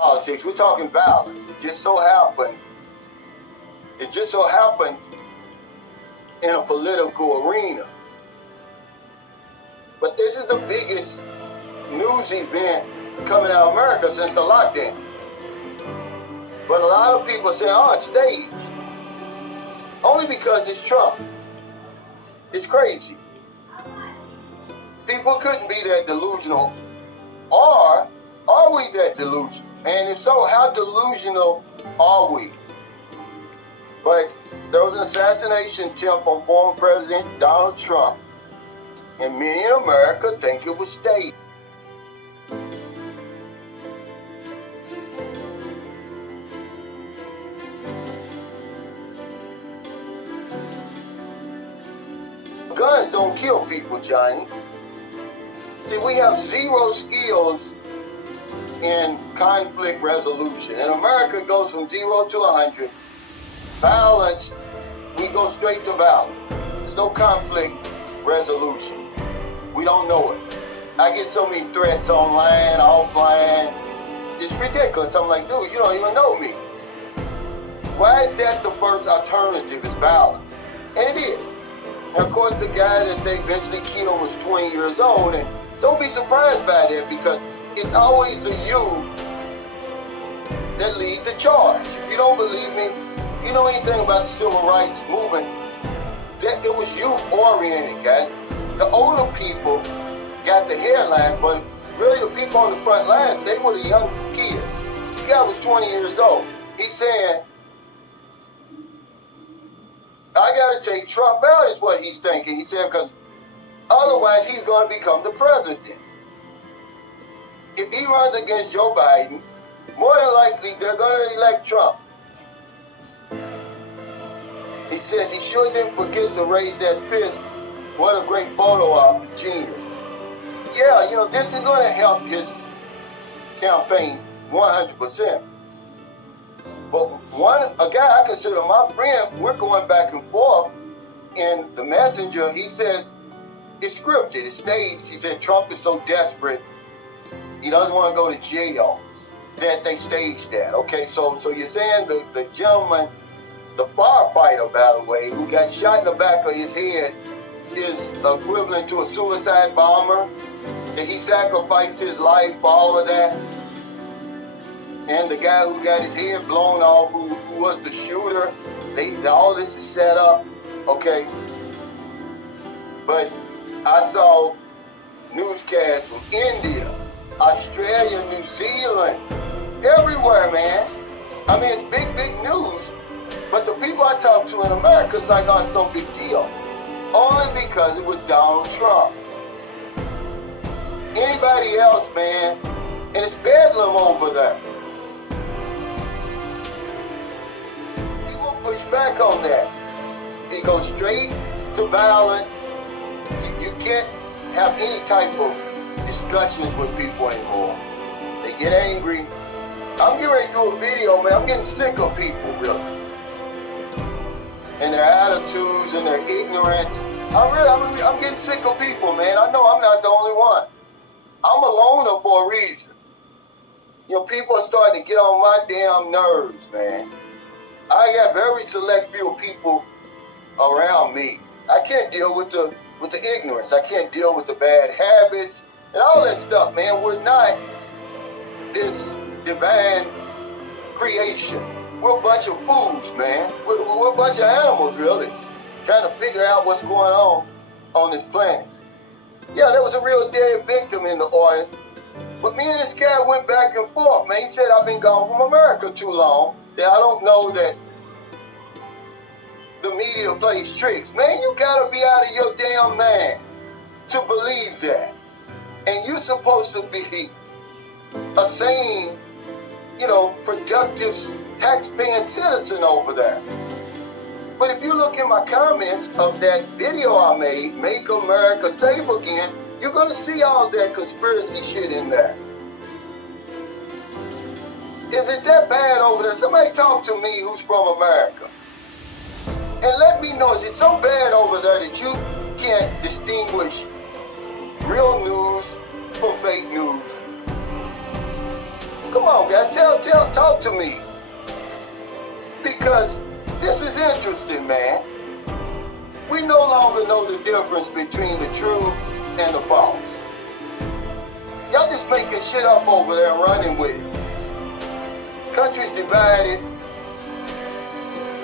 politics. We're talking violence. It just so happened in a political arena. But this is the biggest news event coming out of America since the lockdown. But a lot of people say, oh, it's staged. Only because it's Trump. It's crazy. People couldn't be that delusional. Or are we that delusional? And if so, how delusional are we? But there was an assassination attempt on former President Donald Trump. And many in America think it was staged. Guns don't kill people, Johnny. See, we have zero skills in conflict resolution. And America goes from 0 to 100. Violence, we go straight to violence. There's no conflict resolution. We don't know it. I get so many threats online, offline. It's ridiculous. I'm like, dude, you don't even know me. Why is that the first alternative is violence? And it is. And of course, the guy that they eventually killed was 20 years old. And don't be surprised by that, because it's always the you that leads the charge. If you don't believe me, you know anything about the civil rights movement, that it was youth-oriented, guys. The older people got the headline, but really the people on the front lines, they were the young kids. The guy was 20 years old. He's saying, I gotta take Trump out, is what he's thinking. He said, because otherwise he's gonna become the president. If he runs against Joe Biden, more than likely they're gonna elect Trump. He says he sure didn't forget to raise that fist. What a great photo op, genius. Yeah, you know, this is going to help his campaign 100%. But a guy I consider my friend, we're going back and forth in the messenger. He says it's scripted, it's staged. He said Trump is so desperate, he doesn't want to go to jail, that they staged that. Okay, so you're saying the gentleman, the firefighter, by the way, who got shot in the back of his head is equivalent to a suicide bomber, and he sacrificed his life for all of that. And the guy who got his head blown off, who was the shooter, all this is set up, okay? But I saw newscasts from India, Australia, New Zealand, everywhere, man. I mean, it's big news. But the people I talk to in America, it's like, oh, it's no big deal. Only because it was Donald Trump. Anybody else, man, and it's bedlam over there. He won't push back on that. He goes straight to violence. You can't have any type of discussions with people anymore. They get angry. I'm getting ready to do a video, man. I'm getting sick of people, really. And their attitudes and their ignorance. I'm getting sick of people, man. I know I'm not the only one. I'm a loner for a reason. You know, people are starting to get on my damn nerves, man. I got very select few people around me. I can't deal with the ignorance. I can't deal with the bad habits and all that stuff, man. We're not this divine creation. We're a bunch of fools, man. We're a bunch of animals, really, trying to figure out what's going on this planet. Yeah, there was a real dead victim in the audience, but me and this guy went back and forth, man. He said, I've been gone from America too long, that I don't know that the media plays tricks. Man, you gotta be out of your damn mind to believe that. And you're supposed to be a sane, productive, tax-paying citizen over there. But if you look in my comments of that video I made, Make America Safe Again, you're gonna see all that conspiracy shit in there. Is it that bad over there? Somebody talk to me who's from America. And let me know, is it so bad over there that you can't distinguish real news from fake news? Come on, guys, talk to me. Because this is interesting, man. We no longer know the difference between the truth and the false. Y'all just making shit up over there and running with it. Country's divided,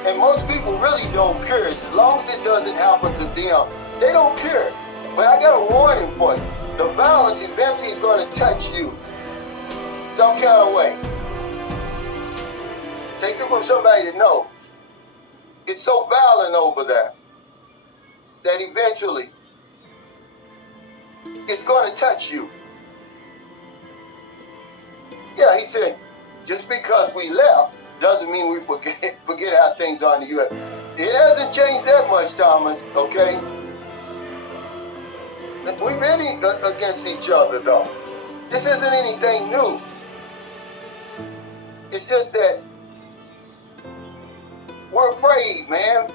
and most people really don't care. As long as it doesn't happen to them, they don't care. But I got a warning for you. The violence eventually is going to touch you some kind of way. Take it from somebody to know. It's so violent over there that eventually it's going to touch you. Yeah, he said, just because we left doesn't mean we forget how things are in the U.S. It hasn't changed that much, Thomas, okay? We've been against each other, though. This isn't anything new. It's just that we're afraid, man.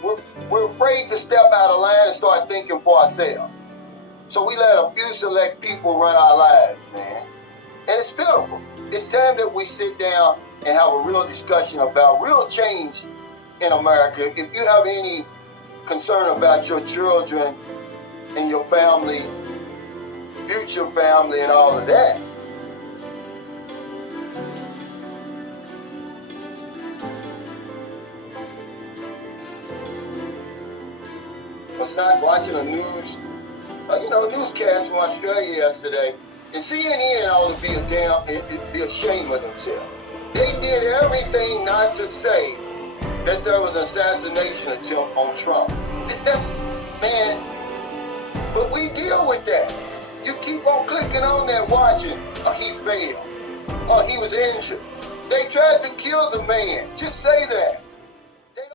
We're afraid to step out of line and start thinking for ourselves. So we let a few select people run our lives, man. And it's pitiful. It's time that we sit down and have a real discussion about real change in America. If you have any concern about your children and your family, future family and all of that, I was not watching a newscast from Australia yesterday, and CNN ought to be ashamed of themselves. They did everything not to say that there was an assassination attempt on Trump. Man, but we deal with that. You keep on clicking on that, watching, he failed, or he was injured. They tried to kill the man. Just say that.